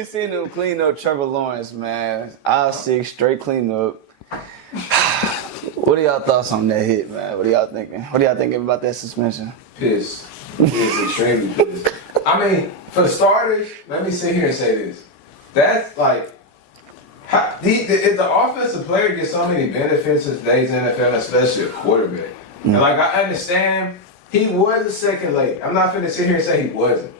really seen him clean up Trevor Lawrence, man. Aisle 6, straight clean up. What are y'all thoughts on that hit, man? What are y'all thinking? What are y'all thinking about that suspension? Pissed. Extremely pissed. I mean, for starters, let me sit here and say this. That's like, if the offensive player gets so many benefits in today's NFL, especially a quarterback. And like, I understand he was a second late. I'm not finna sit here and say he wasn't.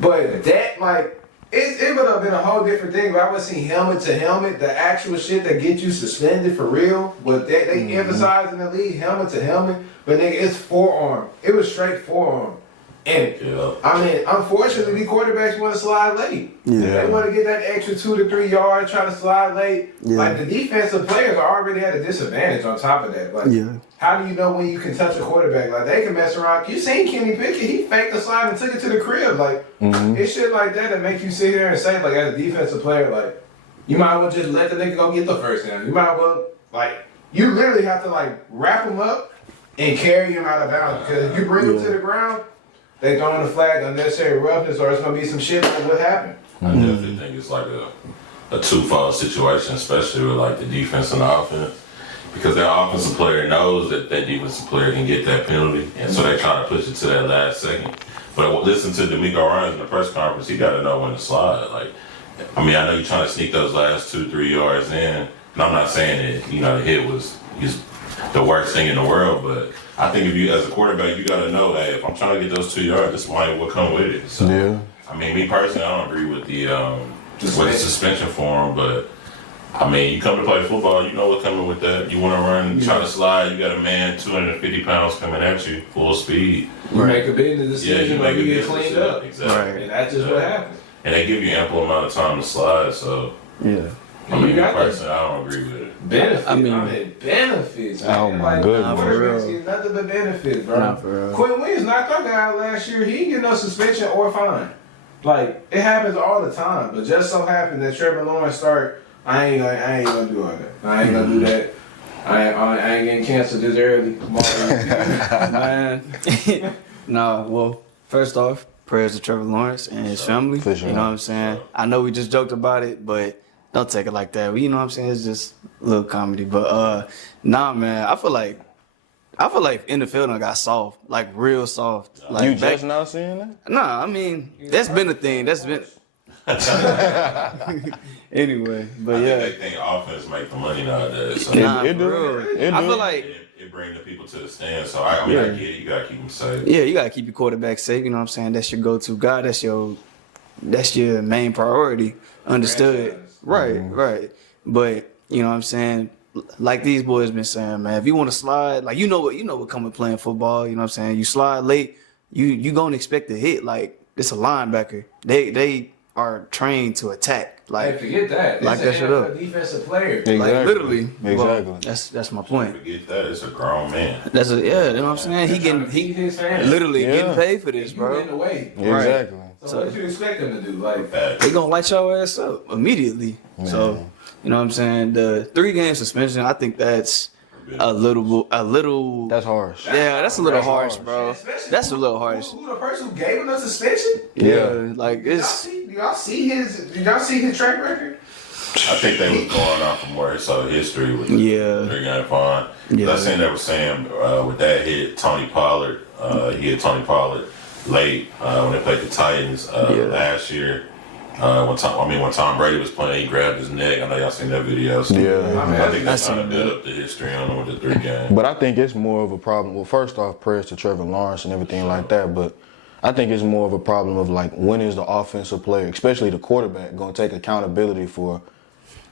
But that, like, it would have been a whole different thing if I would see helmet to helmet, the actual shit that gets you suspended for real. But they emphasize in the league, helmet to helmet. But nigga, it's forearm. It was straight forearm. And I mean, unfortunately, these quarterbacks want to slide late. Yeah. They want to get that extra 2 to 3 yards, try to slide late. Yeah. Like the defensive players are already at a disadvantage on top of that. Like, how do you know when you can touch a quarterback? Like they can mess around. You seen Kenny Pickett? He faked the slide and took it to the crib. Like it's shit like that make you sit here and say, like, as a defensive player, like you might as well just let the nigga go get the first down. You might as well, like, you literally have to like wrap him up and carry him out of bounds because if you bring him to the ground, they throwing the flag unnecessary roughness, or it's gonna be some shit like what happened. I definitely think it's like a twofold situation, especially with like the defense and the offense, because their offensive player knows that defensive player can get that penalty, and so they try to push it to that last second. But listen to D'Amico Ryans in the press conference; he got to know when to slide. Like, I mean, I know you're trying to sneak those last 2-3 yards in, and I'm not saying that the hit was the worst thing in the world, but I think if you, as a quarterback, you got to know that if I'm trying to get those 2 yards, this might will come with it. So, I mean, me personally, I don't agree with the suspension for him, but I mean, you come to play football, you know what's coming with that. You want to run, try to slide, you got a man 250 pounds coming at you, full speed. You make a business decision, or you get cleaned up. Exactly. Right. And that's just what happens. And they give you ample amount of time to slide, so. I mean, personally, I don't agree with it. Benefits. I mean, benefits. Oh my goodness. Quarterbacks get nothing but benefits, bro. Quentin Williams knocked our guy out last year. He didn't get no suspension or fine. Like, it happens all the time. But just so happened that Trevor Lawrence I ain't gonna do all that. I ain't gonna do that. I ain't getting canceled this early. Man. No, well, first off, prayers to Trevor Lawrence and his family. For sure. You know what I'm saying? I know we just joked about it, but don't take it like that. You know what I'm saying? It's just a little comedy. But nah, man, I feel like NFL done got soft, like real soft. Like you just now seeing that? Nah, I mean, that's been a thing. That's been anyway, but I think they think offense make the money nowadays. So It do. I feel like it bring the people to the stand. So I mean, I get it. You gotta keep them safe. Yeah, you gotta keep your quarterback safe. You know what I'm saying? That's your go-to guy. That's your main priority. Understood. Right. But you know what I'm saying? Like these boys been saying, man, if you want to slide, like you know what come with playing football. You know what I'm saying? You slide late, you gonna expect to hit. Like it's a linebacker. They are trained to attack. Like forget that. Like that shit up. Defensive player. Exactly. Like literally. Exactly. Well, that's my point. Forget that. It's a grown man. You know what I'm saying? He literally getting paid for this, bro. In the way. Exactly. So what you expect them to do? Like they gonna light your ass up immediately. Man. So you know what I'm saying? The 3-game suspension, I think that's a little. That's harsh. Yeah, that's a little harsh, bro. That's a little harsh. Who the person who gave him the suspension? Yeah, like it's. Do y'all see his track record? I think they was going off from where it's so history with the 3-game fine. Yeah. I seen they were saying with that hit, Tony Pollard, he hit Tony Pollard late when they played the Titans last year. When Tom Brady was playing, he grabbed his neck. I know y'all seen that video. So I think that's trying to build up the history on him with the 3-game. But I think it's more of a problem. Well, first off, prayers to Trevor Lawrence and everything like that. But I think it's more of a problem of like when is the offensive player, especially the quarterback, going to take accountability for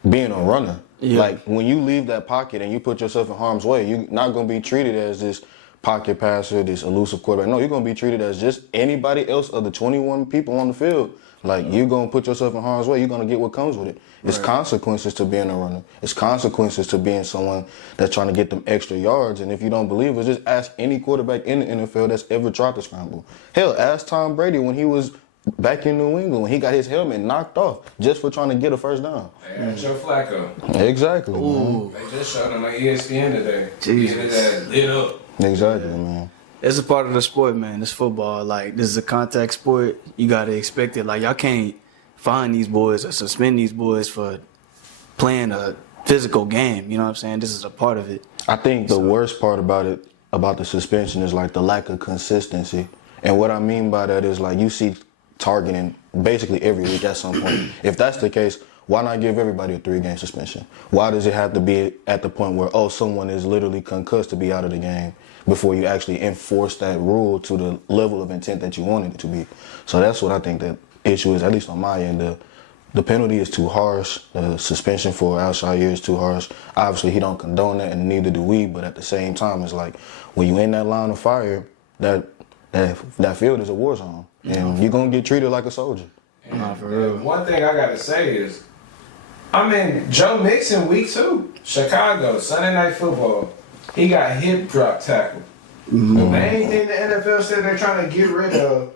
being a runner. Yeah. Like when you leave that pocket and you put yourself in harm's way, you're not going to be treated as this pocket passer, this elusive quarterback. No, you're going to be treated as just anybody else of the 21 people on the field. Like, you're going to put yourself in harm's way. You're going to get what comes with it. It's consequences to being a runner. It's consequences to being someone that's trying to get them extra yards. And if you don't believe it, just ask any quarterback in the NFL that's ever tried to scramble. Hell, ask Tom Brady when he was back in New England, when he got his helmet knocked off just for trying to get a first down. Hey, Joe Flacco. Exactly. Ooh. They just showed him on ESPN today. Jesus. Lit up. Exactly, man. It's a part of the sport, man. It's football. Like, this is a contact sport. You got to expect it. Like, y'all can't fine these boys or suspend these boys for playing a physical game. You know what I'm saying? This is a part of it. I think the worst part about it, about the suspension, is like the lack of consistency. And what I mean by that is like you see targeting basically every week at some point. If that's the case, why not give everybody a 3-game suspension? Why does it have to be at the point where, oh, someone is literally concussed to be out of the game before you actually enforce that rule to the level of intent that you wanted it to be? So that's what I think the issue is, at least on my end. The penalty is too harsh. The suspension for Al-Shaair is too harsh. Obviously, he don't condone that, and neither do we. But at the same time, it's like when you in that line of fire, that field is a war zone, and you're gonna get treated like a soldier. Nah, for real. One thing I gotta say is, I mean, Joe Mixon, week 2, Chicago, Sunday Night Football, he got hip drop tackled. The main thing the NFL said they're trying to get rid of,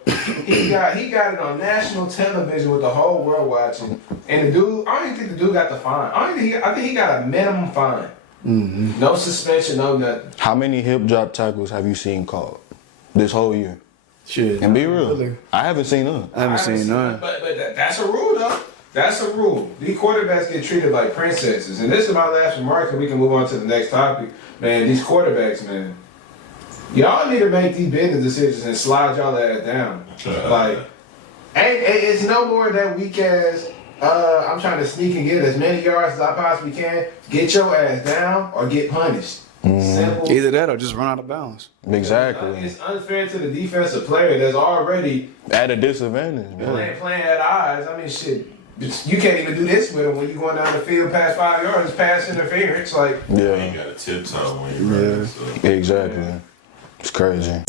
he got it on national television with the whole world watching. And the dude, I don't even think the dude got the fine. I think he got a minimum fine. No suspension, no nothing. How many hip drop tackles have you seen called this whole year? Shit. And be real, Really. I haven't seen none. I haven't seen none. But that's a rule, though. That's a rule. These quarterbacks get treated like princesses. And this is my last remark, and we can move on to the next topic. Man, these quarterbacks, man. Y'all need to make these business decisions and slide y'all ass down. Like, it's no more that weak ass, I'm trying to sneak and get as many yards as I possibly can. Get your ass down or get punished. Simple. Either that or just run out of bounds. Exactly. It's unfair to the defensive player that's already At a disadvantage, man. playing at odds. I mean, shit. You can't even do this with him when you're going down the field past 5 yards. It's pass interference. Like, You Yeah, got to tiptoe when you're running. So. exactly. It's crazy.